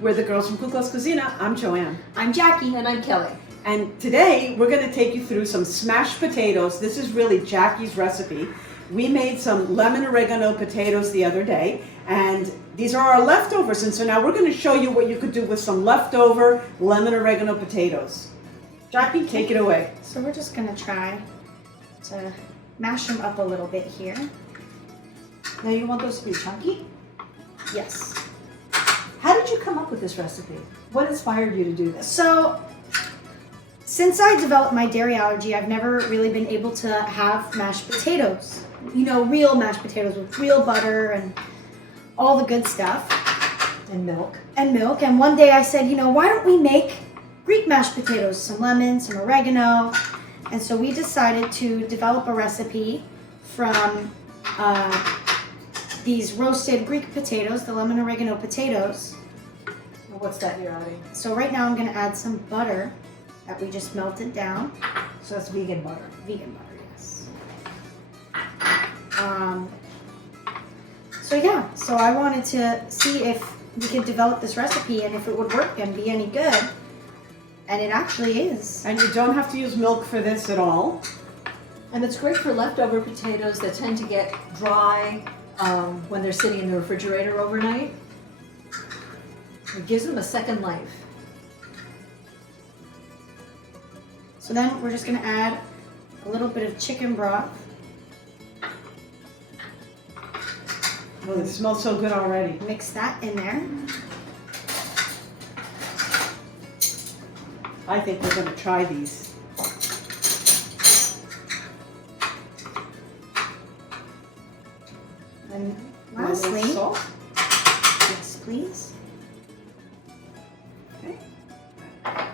We're the girls from Kukla's Cuisina. I'm Joanne. I'm Jackie. And I'm Kelly. And today we're going to take you through some smashed potatoes. This is really Jackie's recipe. We made some lemon oregano potatoes the other day, and these are our leftovers. And so now we're going to show you what you could do with some leftover lemon oregano potatoes. Jackie, take it away. So we're just gonna try to mash them up a little bit here. Now you want those to be chunky? Yes. How did you come up with this recipe? What inspired you to do this? So, since I developed my dairy allergy, I've never really been able to have mashed potatoes. You know, real mashed potatoes with real butter and all the good stuff. And milk. And milk. And one day I said, you know, why don't we make Greek mashed potatoes? Some lemon, some oregano. And so we decided to develop a recipe from these roasted Greek potatoes, the lemon oregano potatoes. What's that you're adding? So right now I'm going to add some butter that we just melted down. So that's vegan butter. Vegan butter, yes. So I wanted to see if we could develop this recipe and if it would work and be any good. And it actually is. And you don't have to use milk for this at all. And it's great for leftover potatoes that tend to get dry when they're sitting in the refrigerator overnight. It gives them a second life. So then we're just going to add a little bit of chicken broth. Oh, it smells so good already. Mix that in there. I think we're going to try these. And A little lastly, salt. yes please, Okay.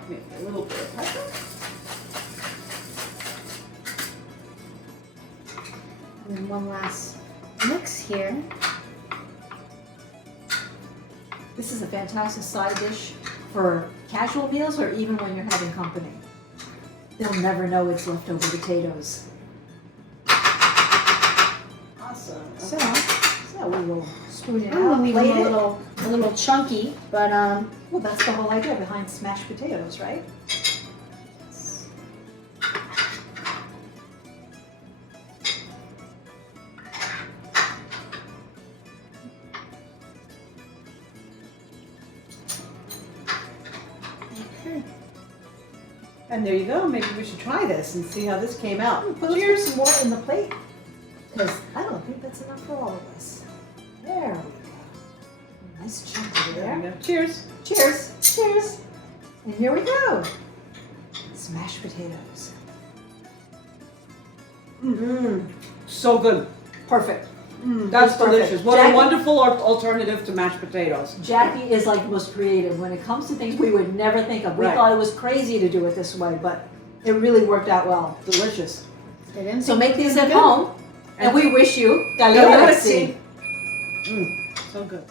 Maybe a little bit of pepper. and then one last mix here. This is a fantastic side dish for casual meals or even when you're having company. They'll never know it's leftover potatoes. Awesome. So So we will spoon it I'm gonna out, leave them plate it. a little chunky, but Well, that's the whole idea behind smashed potatoes, right? okay. And there you go. Maybe we should try this and see how this came out. Put Cheers. some more in the plate, because I don't think that's enough for all of us. There we go. Nice chunk over There we there. go. Cheers. Cheers! Cheers! And here we go. Smashed potatoes. Mmm. So good. Perfect. That's Perfect. delicious. What Jackie- a wonderful alternative to mashed potatoes. Jackie is like the most creative when it comes to things we would never think of. We Right. thought it was crazy to do it this way, but it really worked out well. Delicious. So make these at Good. home, and we wish you Gagliarsi. gagliarsi. So good.